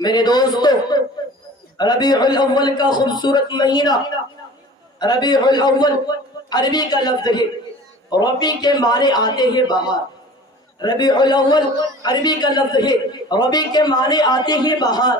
میرے دوستو، ربیع الاول کا خوبصورت مہینہ، ربیع الاول عربی کا لفظ ہے، ربیع کے معنی آتے ہیں بہار۔ ربیع الاول عربی کا لفظ ہے، ربیع کے معنی آتے ہیں بہار۔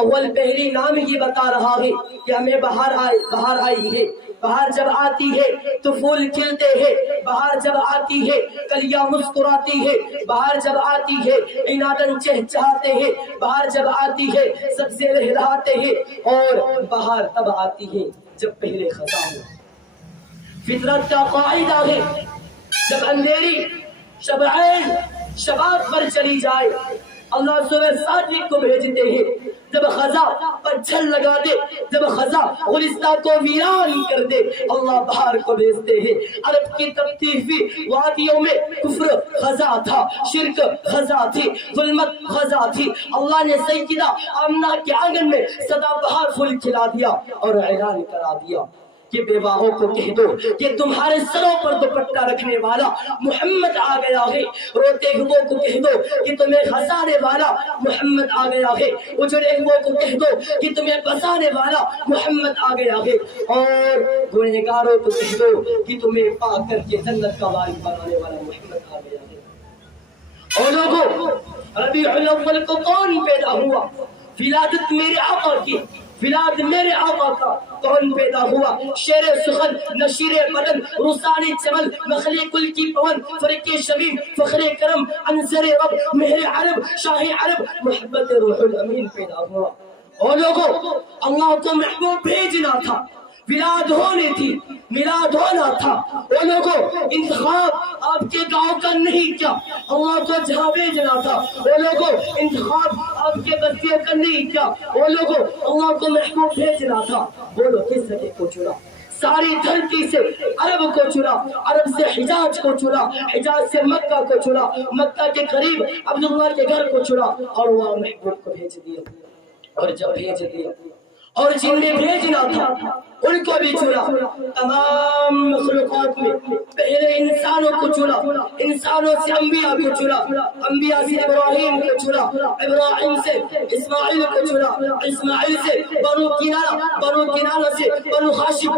اول پہلی نام یہ بتا رہا ہے کہ ہمیں بہار آئی ہے۔ بہار جب آتی ہے تو پھول کھلتے ہیں، بہار جب آتی ہے کلیاں مسکراتی ہے، بہار جب آتی ہے عنادن چہچہاتے ہیں، بہار جب آتی ہے سب سے لہراتے ہیں، اور بہار تب آتی ہے جب پہلے خزاں ہو۔ فطرت کا قاعدہ ہے، جب اندھیری شب عین شباب پر چلی جائے اللہ صبح صادق کو بھیجتے ہیں، جب خزاں پر چھل لگا دے، جب خزاں گلستہ کو ویران کر دے اللہ بہار کو بھیجتے ہیں۔ عرب کی تبتی ہوئی وادیوں میں کفر خزاں تھا، شرک خزاں تھی، ظلمت خزاں تھی۔ اللہ نے سیدہ آمنہ کے آنگن میں سدا بہار پھول کھلا دیا اور اعلان کرا دیا کہ بیواہوں کو کہہ دو کہ تمہارے سروں پر دوپٹہ رکھنے والا محمد آ گیا ہے، روتے ہوئے کو کہہ دو کہ تمہیں ہنسانے والا محمد آ گیا ہے، اجڑے ہوئے کو کہہ دو کہ تمہیں بسانے والا محمد آ گیا ہے، اور گنہگاروں کو کہہ دو کہ تمہیں پا کر کے جنت کا وارث بنانے والا محمد آ گیا ہے۔ اور لوگوں، ربیع الاول کو کون پیدا ہوا؟ ولادت میرے آقا کی، ولاد میرے آقا کا کون پیدا ہوا؟ شیر سخن، نشیر بدن، رسانی چمن، مخلی کل کی پون، فرق شبیب، فخر کرم، انصر رب، مہر عرب، شاہ عرب، محبت روح الامین پیدا ہوا۔ اور لوگوں، اللہ کو محبوب بھیجنا تھا، ولاد ہونی تھی، میلاد ہونا تھا۔ وہ لوگوں، انتخاب آپ کے گاؤں کا نہیں کیا، اللہ کو جہاں بھیجنا تھا۔ وہ لوگوں، انتخاب آپ کے بستیوں کا نہیں کیا، وہ لوگوں اللہ کو محبوب بھیجنا تھا۔ بولو کس جگہ کو چنا؟ ساری دھرتی سے عرب کو چنا، عرب سے حجاز کو چنا، حجاز سے مکہ کو چنا، مکہ کے قریب عبداللہ کے گھر کو چنا، اور وہاں محبوب کو بھیج دیا۔ اور جب بھیج دیا اور جن نے بھیجنا تھا ان کو بھی چنا، تمام مخلوقات میں پہلے انسانوں کو چنا، انسانوں سے انبیاء کو چنا، انبیاء سے ابراہیم کو چنا، ابراہیم سے اسماعیل کو چنا، اسماعیل سے بنو کنانہ سے بنو ہاشم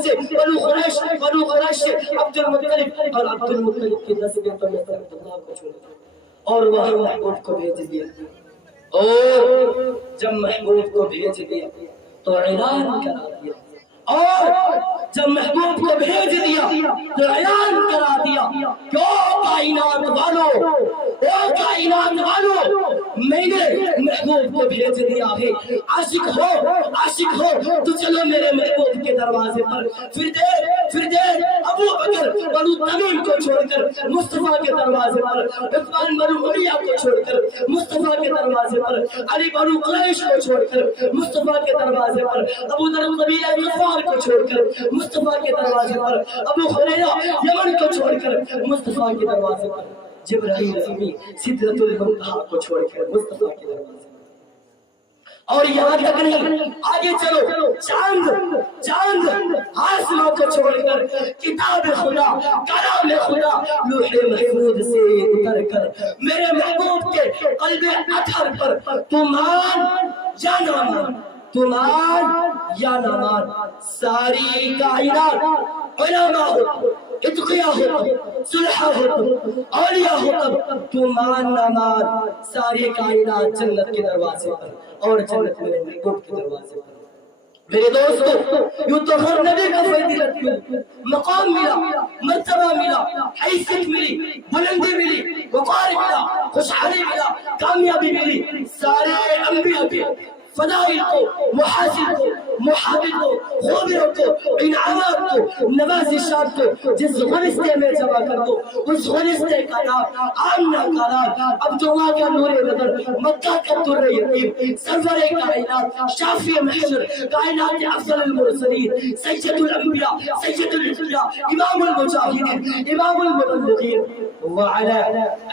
سے بنو قریش سے عبد المطلب، اور عبد المطلب کی نسل پر عبداللہ کو چنا، اور وہاں محبوب کو بھیج دیا۔ اور جب محبوب کو بھیج دیا تو اعلان کرا دیا، اور جب محبوب کو بھیج دیا تو اعلان کرا دیا کہ او کائنات والو، میں نے محبوب کو بھیج دیا ہے، عاشق ہو تو چلو میرے محبوب کے دروازے پر۔ پھر دیر ابو بکر بنو تمیم کو چھوڑ کر مصطفیٰ کے دروازے پر، عثمان بنو عمیہ کو چھوڑ کر مصطفیٰ کے دروازے پر، علی بنو قریش کو چھوڑ کر مصطفیٰ کے دروازے پر، ابو ذر قبیلہ غفار کو چھوڑ کر مصطفیٰ کے دروازے پر، ابو ہریرہ یمن کو چھوڑ کر مصطفیٰ کے دروازے پر، جبرائیل امی سدرۃ المنتہا کو چھوڑ کر مصطفیٰ کے دروازے پر۔ اور یہاں تک نہیں، آگے چلو، چاند آسمان کو چھوڑ کر کتاب خدا، کلام خدا، لوح محفوظ سے اتر کر میرے محبوب کے قلب اطہر پر تو مان یا نہ مان، تو مان یا نہ مان، ساری کائنات علماء ہو، اتقیاء ہو، صلحاء ہو، اولیاء ہو، تو مان نہ مان، ساری کائنات جنت کے دروازے پر اور جنت میرے محبوب کے دروازے پر۔ میرے دوستو، یوں تو ہر نبی کا فضیلت ملی، مقام ملا، مرتبہ ملا، حیثیت ملی، بلندی ملی، وقار ملا، خوشحالی ملا، کامیابی ملی، سارے انبیاء کے فضائل کو، محاسن کو، محابل کو، خوبیوں کو، انعامات کو، نوازشات کو جس غرستے میں جمع کر دو، اس غرستے کا نام آمنہ کا نام عبداللہ کا نور بدر، مکہ کا در یتیم، سرور کائنات، شافی محشر، کائنات افضل المرسلین، سید الانبیاء، سید الانبیاء، امام المجاہدین، امام المبلغین، وعلى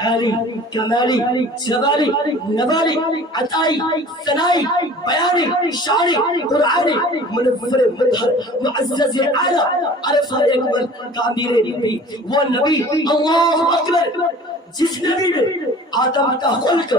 آلی کمالی جبالی نوالی عطائی ثنائی بیانی شاعری قرآنی منفر مدھر معزز اعلیٰ عرفہ اکبر کامیر نبی، وہ نبی اللہ اکبر جس نبی نے آدم کا خلق،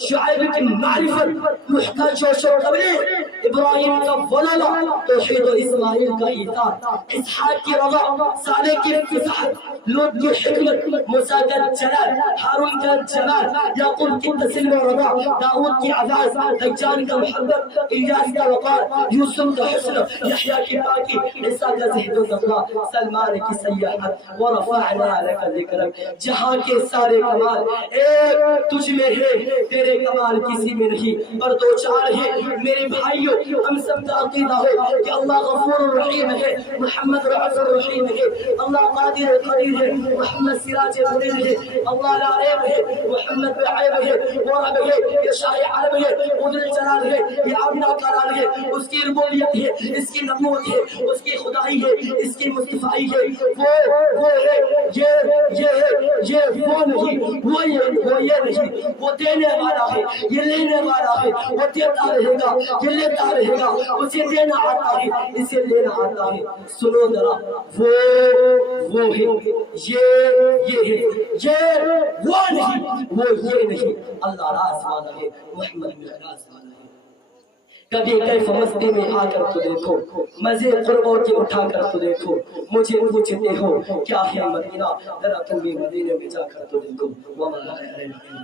شعیب کی معرفت، نوح کا جوش و تبلیغ، ابراہیم کا ولادہ، توحید و اسماعیل کا ایثار، اسحاق کی رضا، صالح کی فصاحت، لوط کی حکمت، موسیٰ کا جلال، ہارون کا جمال، یعقوب کی تسلیم و رضا، داؤد کی عزاز، دجال کا محبت، الیاس کا وقار، یوسف کا حسن، یحییٰ کی پاکی، عیسیٰ کا زہد و تقویٰ، سلمان کی سیاحت، ورفعنا لک ذکرک، جہاں کے سارے کمال ایک تجھ میں ہے، تیرے کمال کسی میں نہیں، اور دو چار ہے میرے بھائیوں، ہم سب کا عقیدہ ہے کہ اللہ غفور الرحیم ہے، محمد رؤوف الرحیم ہے، اللہ قادر قدیر ہے، محمد سراج منیر ہے، اللہ لا عیب ہے، محمد بے عیب ہے، وہ رب ہے، یہ شاہ عرب ہے، قدر الجلال ہے، یہ عاملہ کلال ہے، اس کی ربوبیت ہے، اس کی نبوت ہے، اس کی خدائی ہے، اس کی مصطفائی ہے، وہ ہے، یہ ہے، یہ وہ نہیں، وہ یہ نہیں، وہ دینے والا ہے، یہ لینے والا ہے، وہ دیتا رہے گا، یہ لیتا رہے گا، اسے دینا آتا ہے، اسے لینا آتا ہے۔ سنو ذرا، وہ ہے، یہ ہے، یہ وہ نہیں، وہ یہ نہیں، اللہ راز والا ہے، محمد میں راز والا ہے۔ کبھی کیف مستی میں آ کر تو دیکھو، مزے قربوں کے اٹھا کر تو دیکھو، مجھے پوچھتے ہو کیا ہے مدینہ، ذرا تم بھی مدینے میں جا کر تو دیکھو۔